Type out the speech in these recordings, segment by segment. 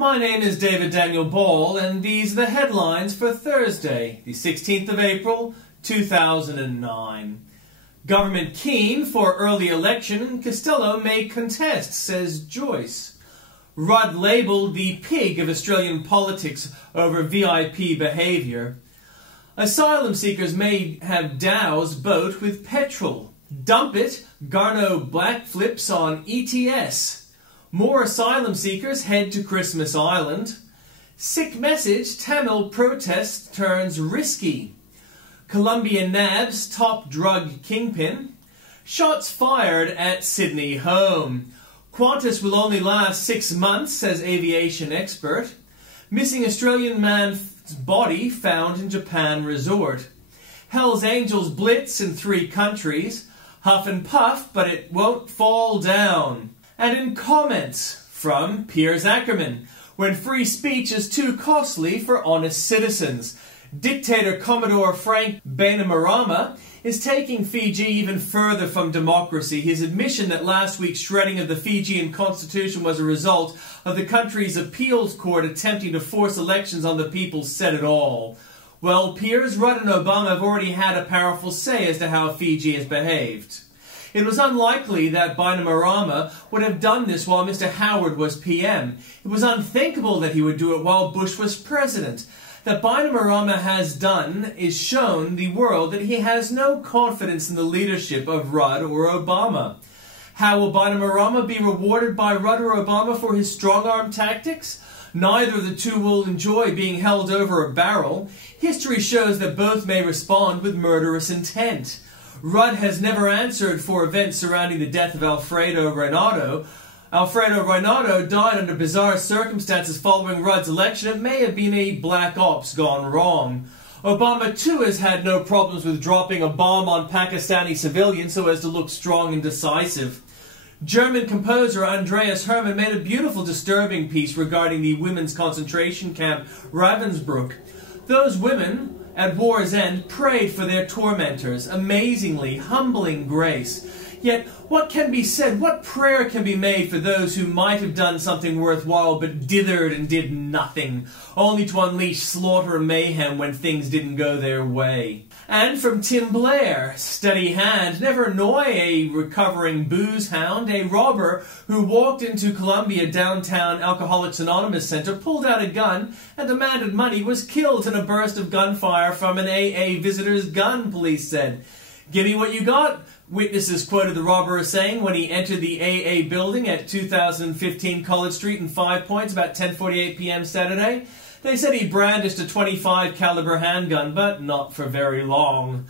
My name is David Daniel Ball, and these are the headlines for Thursday, the 16th of April, 2009. Government keen for early election and Costello may contest, says Joyce. Rudd labelled the pig of Australian politics over VIP behaviour. Asylum seekers may have doused boat with petrol. Dump it, Garneau backflips on ETS. More asylum seekers head to Christmas Island. Sick message, Tamil protest turns risky. Colombia nabs top drug kingpin. Shots fired at Sydney home. Qantas will only last 6 months, says aviation expert. Missing Australian man's body found in Japan resort. Hell's Angels blitz in 3 countries. Huff and puff, but it won't fall down. And in comments from Piers Akerman, when free speech is too costly for honest citizens. Dictator Commodore Frank Bainimarama is taking Fiji even further from democracy. His admission that last week's shredding of the Fijian constitution was a result of the country's appeals court attempting to force elections on the people said it all. Well, Piers, Rudd and Obama have already had a powerful say as to how Fiji has behaved. It was unlikely that Bainimarama would have done this while Mr. Howard was PM. It was unthinkable that he would do it while Bush was president. That Bainimarama has done is shown the world that he has no confidence in the leadership of Rudd or Obama. How will Bainimarama be rewarded by Rudd or Obama for his strong-arm tactics? Neither of the two will enjoy being held over a barrel. History shows that both may respond with murderous intent. Rudd has never answered for events surrounding the death of Alfredo Reinado. Alfredo Reinado died under bizarre circumstances following Rudd's election. It may have been a black ops gone wrong. Obama, too, has had no problems with dropping a bomb on Pakistani civilians so as to look strong and decisive. German composer Andreas Hermann made a beautiful, disturbing piece regarding the women's concentration camp Ravensbrück. Those women at war's end prayed for their tormentors. Amazingly, humbling grace. Yet, what can be said, what prayer can be made for those who might have done something worthwhile but dithered and did nothing, only to unleash slaughter and mayhem when things didn't go their way? And from Tim Blair, steady hand, never annoy a recovering booze hound. A robber who walked into Columbia downtown Alcoholics Anonymous Center, pulled out a gun, and demanded money, was killed in a burst of gunfire from an AA visitor's gun, police said. "Give me what you got," witnesses quoted the robber as saying when he entered the AA building at 2015 College Street in 5 Points about 10:48 p.m. Saturday. They said he brandished a .25 caliber handgun, but not for very long.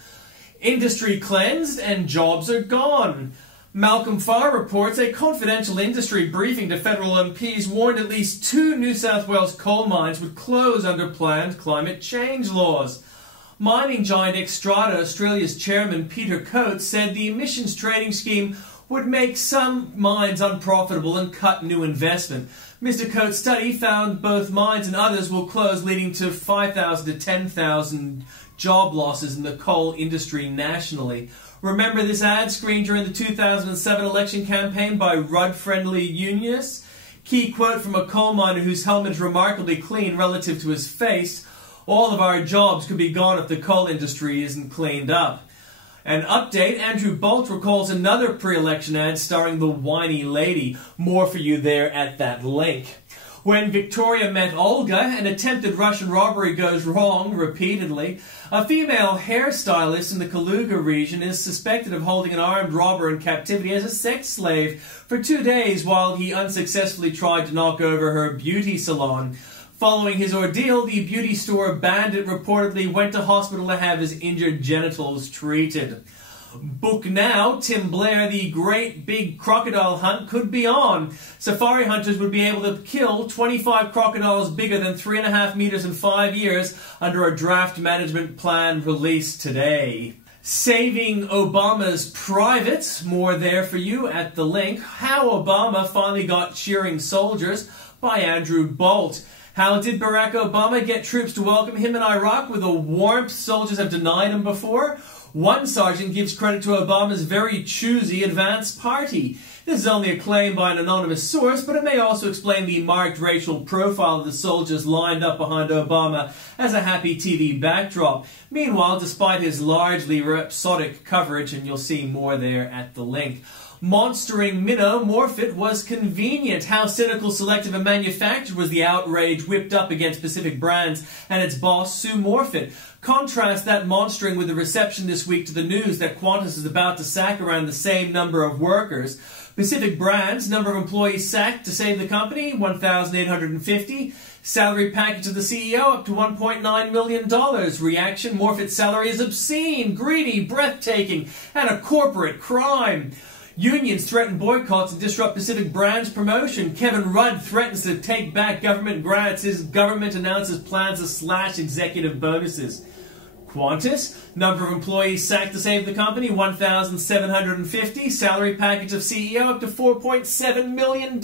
Industry cleansed and jobs are gone. Malcolm Farr reports a confidential industry briefing to federal MPs warned at least 2 New South Wales coal mines would close under planned climate change laws. Mining giant Xstrata Australia's chairman Peter Coates said the emissions trading scheme would make some mines unprofitable and cut new investment. Mr. Coates' study found both mines and others will close, leading to 5,000 to 10,000 job losses in the coal industry nationally. Remember this ad screen during the 2007 election campaign by Rudd-friendly unionists? Key quote from a coal miner whose helmet is remarkably clean relative to his face: "All of our jobs could be gone if the coal industry isn't cleaned up." An update, Andrew Bolt recalls another pre-election ad starring the whiny lady. More for you there at that link. When Victoria met Olga, an attempted Russian robbery goes wrong repeatedly. A female hairstylist in the Kaluga region is suspected of holding an armed robber in captivity as a sex slave for 2 days while he unsuccessfully tried to knock over her beauty salon. Following his ordeal, the beauty store bandit reportedly went to hospital to have his injured genitals treated. Book now, Tim Blair, the great big crocodile hunt could be on. Safari hunters would be able to kill 25 crocodiles bigger than 3.5 meters in 5 years under a draft management plan released today. Saving Obama's privates, more there for you at the link. How Obama finally got cheering soldiers by Andrew Bolt. How did Barack Obama get troops to welcome him in Iraq with a warmth soldiers have denied him before? One sergeant gives credit to Obama's very choosy advanced party. This is only a claim by an anonymous source, but it may also explain the marked racial profile of the soldiers lined up behind Obama as a happy TV backdrop. Meanwhile, despite his largely rhapsodic coverage, and you'll see more there at the link, monstering minnow Morphit was convenient. How cynical, selective and manufactured was the outrage whipped up against Pacific Brands and its boss, Sue Morphit. Contrast that monstering with the reception this week to the news that Qantas is about to sack around the same number of workers. Pacific Brands, number of employees sacked to save the company, 1,850. Salary package of the CEO up to $1.9 million. Reaction, Morphit's salary is obscene, greedy, breathtaking, and a corporate crime. Unions threaten boycotts and disrupt Pacific Brands promotion. Kevin Rudd threatens to take back government grants. His government announces plans to slash executive bonuses. Qantas, number of employees sacked to save the company, 1,750. Salary package of CEO up to $4.7 million.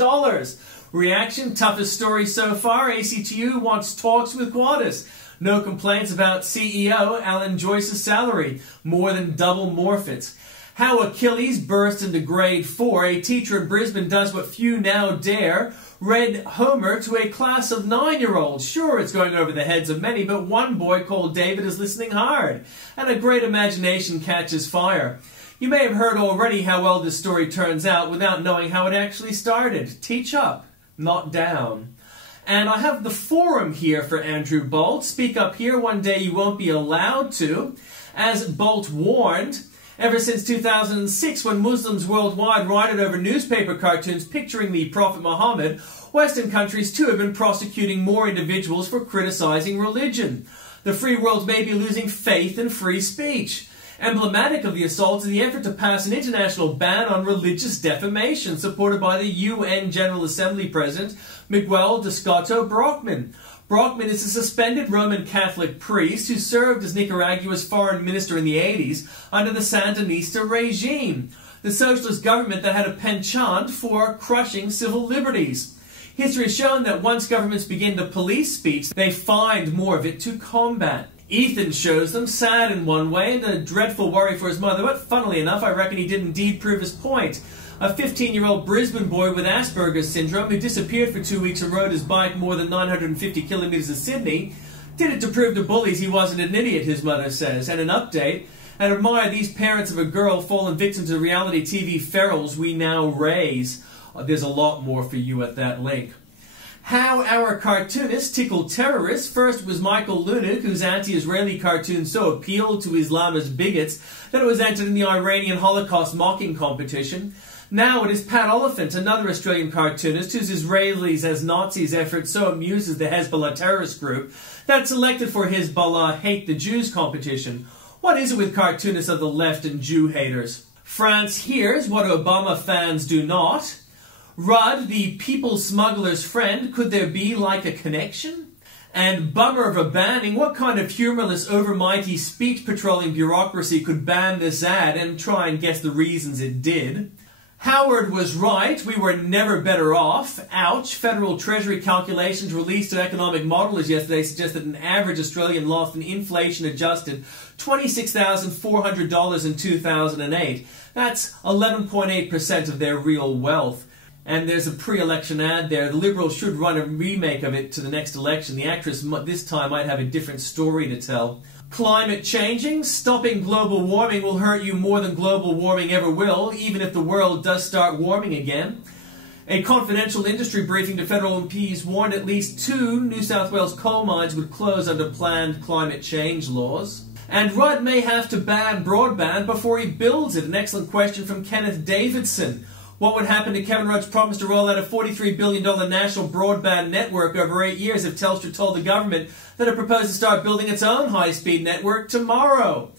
Reaction, toughest story so far. ACTU wants talks with Qantas. No complaints about CEO Alan Joyce's salary, more than double Morphit's. How Achilles burst into grade 4. A teacher in Brisbane does what few now dare. Read Homer to a class of 9-year-olds. Sure, it's going over the heads of many, but one boy called David is listening hard. And a great imagination catches fire. You may have heard already how well this story turns out without knowing how it actually started. Teach up, not down. And I have the forum here for Andrew Bolt. Speak up here, one day you won't be allowed to. As Bolt warned, ever since 2006, when Muslims worldwide rioted over newspaper cartoons picturing the Prophet Muhammad, Western countries too have been prosecuting more individuals for criticizing religion. The free world may be losing faith in free speech. Emblematic of the assault is the effort to pass an international ban on religious defamation, supported by the UN General Assembly President Miguel Descoto Brockman. Brockman is a suspended Roman Catholic priest who served as Nicaragua's foreign minister in the 80s under the Sandinista regime, the socialist government that had a penchant for crushing civil liberties. History has shown that once governments begin to police speech, they find more of it to combat. Ethan shows them, sad in one way and a dreadful worry for his mother, but funnily enough, I reckon he did indeed prove his point. A 15-year-old Brisbane boy with Asperger's syndrome who disappeared for 2 weeks and rode his bike more than 950 kilometres to Sydney did it to prove to bullies he wasn't an idiot, his mother says. And an update, and admire these parents of a girl fallen victim to the reality TV ferals we now raise. There's a lot more for you at that link. How our cartoonists tickled terrorists. First was Michael Lunik, whose anti-Israeli cartoon so appealed to Islamist bigots that it was entered in the Iranian Holocaust mocking competition. Now it is Pat Oliphant, another Australian cartoonist whose Israelis as Nazis effort so amuses the Hezbollah terrorist group that it's selected for Hezbollah Hate the Jews competition. What is it with cartoonists of the left and Jew haters? France hears what Obama fans do not. Rudd, the people smuggler's friend, could there be like a connection? And bummer of a banning, what kind of humorless, overmighty, speech-patrolling bureaucracy could ban this ad and try and guess the reasons it did? Howard was right, we were never better off. Ouch. Federal Treasury calculations released to economic modelers yesterday suggest that an average Australian lost an inflation-adjusted $26,400 in 2008. That's 11.8% of their real wealth. And there's a pre-election ad there. The Liberals should run a remake of it to the next election. The actress this time might have a different story to tell. Climate changing. Stopping global warming will hurt you more than global warming ever will, even if the world does start warming again. A confidential industry briefing to federal MPs warned at least 2 New South Wales coal mines would close under planned climate change laws. And Rudd may have to ban broadband before he builds it. An excellent question from Kenneth Davidson. What would happen to Kevin Rudd's promise to roll out a $43 billion national broadband network over 8 years if Telstra told the government that it proposed to start building its own high-speed network tomorrow?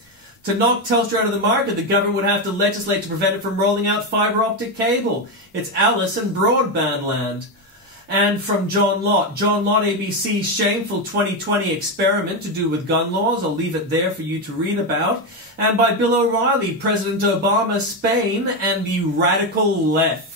To knock Telstra out of the market, the government would have to legislate to prevent it from rolling out fibre optic cable. It's Alice in broadband land. And from John Lott. John Lott, ABC's shameful 2020 experiment to do with gun laws. I'll leave it there for you to read about. And by Bill O'Reilly, President Obama, Spain, and the radical left.